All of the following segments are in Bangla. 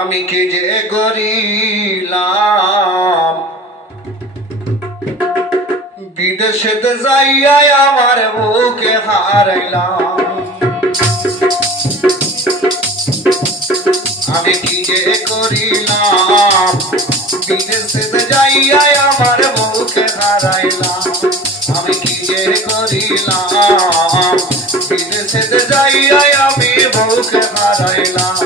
আমি কি যে করিলাম বিদেশেতে যাইয়া আমার বুকে হারাইলাম। আমি কি যে করিলাম বিদেশেতে যাইয়া আমার বুকে হারাইলাম। আমি কি যে করিলাম বিদেশেতে যাইয়া আমি বুকে হারাইলাম।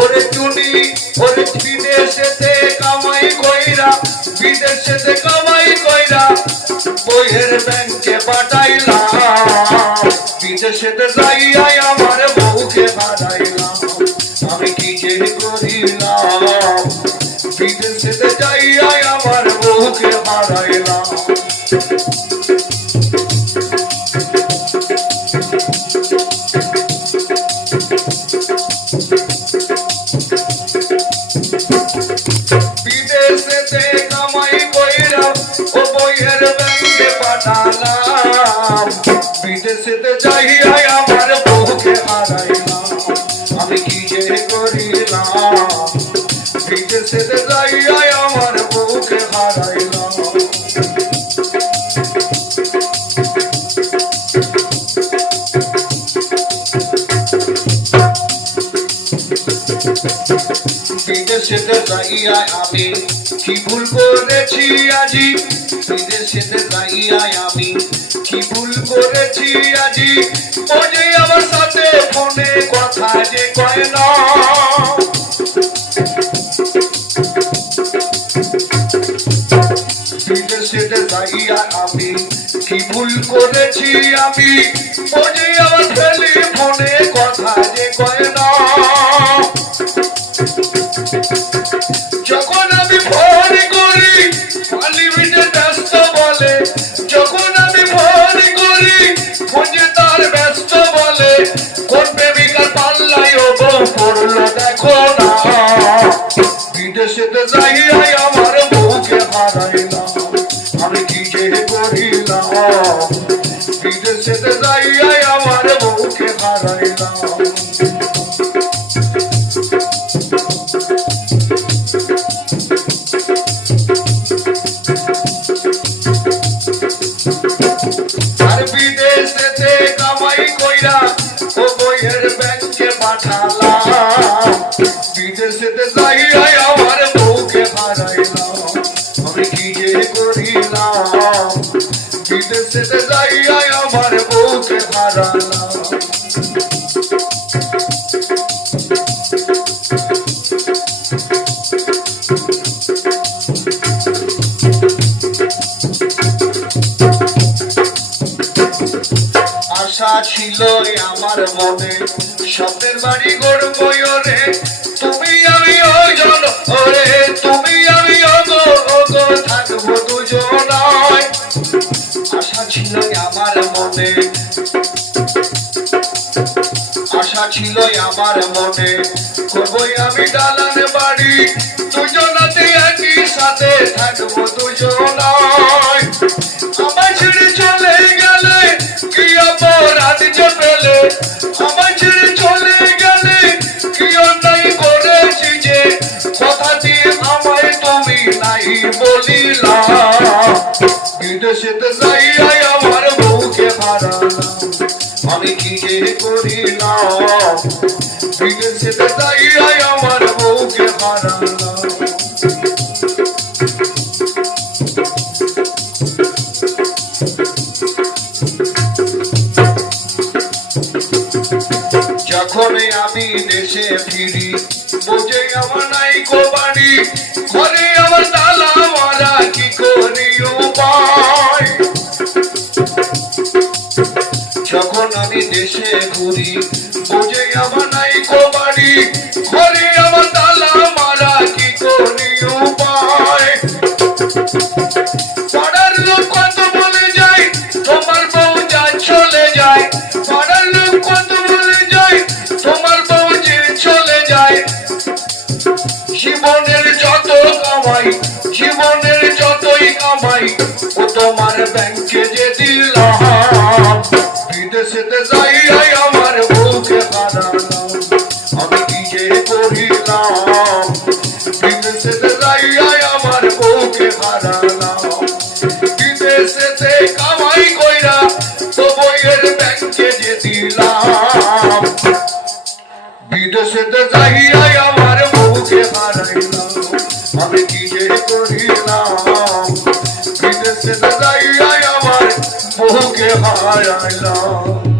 ওরে চুনি ওরে বিদেশেতে কামাই কইরা বিদেশেতে কামাই কইরা বইয়ের ব্যাংকে পাঠাইলাম। বিদেশেতে যাইয়া আমার বউকে হারাইলাম। আমি কি যে করিলাম বিদেশেতে যাইয়া আমার বউকে হারাইলাম। বিদেশেতে কামাই কইরা ও বইয়ের ব্যাংকে পাঠালাম। বিদেশেতে যাইয়া আমার বউকে হারাইলাম। আমি কি যে করিলাম বিদেশেতে যাইয়া আমার বউকে হারাইলাম। বিদেশেতে যাইয়া আমি কি ভুল করেছি আজি। বিদেশেতে যাইয়া আমি কি ভুল করেছি আজি। ও যে আমার সাথে ফোনে কথা যে কয় না। বিদেশেতে যাইয়া আমি কি ভুল করেছি আমি। ও যে আমার ছেলে ফোনে কথা যে কয় না। যখন আমি ফোন করি আনলিমিটেড ব্যস্ত বলে। যখন আমি ফোন করি ফোনে তার ব্যস্ত বলে। কোন প্রেমিকার পাল্লায় ও বউ পড়লো দেখো না। বিদেশেতে যাইয়া আমার বউকে হারাইলাম। আমি কি যে করিলাম বিদেশেতে যাইয়া আমার বউকে হারাইলাম। বিদেশেতে কামাই কইরা ও বইয়ের ব্যাংকে পাঠালাম। বিদেশেতে যাইয়া আমার বউকে হারাইলাম। আমি কি যে করিলাম বিদেশেতে যাইয়া আমার বউকে হারালাম। আশা ছিল আমার মনে স্বপ্নের বাড়ি গড়বো রে। তুমি আমি ওজন ওরে তুমি আমি ওগো ওগো থাকবো দুজনায়। আশা ছিল আমার মনে আশা ছিল আমার মনে করবই আমি দালান বাড়ি। দুজনাতে একই সাথে থাকবো দুজনায়। আমার ছেড়ে চলে গেলে কি অপরাধ যে পেলে। আমার ছেড়ে চলে গেলে কি অন্যায় করেছি যে। কথা দিয়ে আমায় তুমি নাই বলিলা। বিদেশেতে যাইয়া আমার বউকে হারালাম। আমি কি যে করিলাম বিদেশেতে যাইয়া আমার বউকে হারালাম। যখন আমি দেশে ফিরি বুঝে আমার নাই কো বাড়ি। ঘরে আমার তালা মারা কি করি উপায়। যখন আমি দেশে ঘুরি বুঝে আমার নাই কো বাড়ি। ঘরে আমার তালা মারা কি করি উপায়। পাড়ার লোক কত বলে যায় তোমার বউ যা চলে যায়। পাড়ার লোক কত বলে যায় তোমার বউ যে চলে যায়। জীবনের যত কামাই জীবনের যতই কামাই ও তোমার ব্যাংকে যে দিলাম। বিদেশেতে যাইয়াই আমার বউকে হারালাম আমি কি যে করিলাম বিদেশেতে যাইয়াই আমার বউকে হারালাম বিদেশেতে কামাই কইরা তো বইয়ের ব্যাংকে যে দিলাম বিদেশেতে যাইয়াই আমার বউকে হারাইলাম আমি কি যে করিলাম বিদেশেতে যাইয়াই আমার বউকে হারাইলাম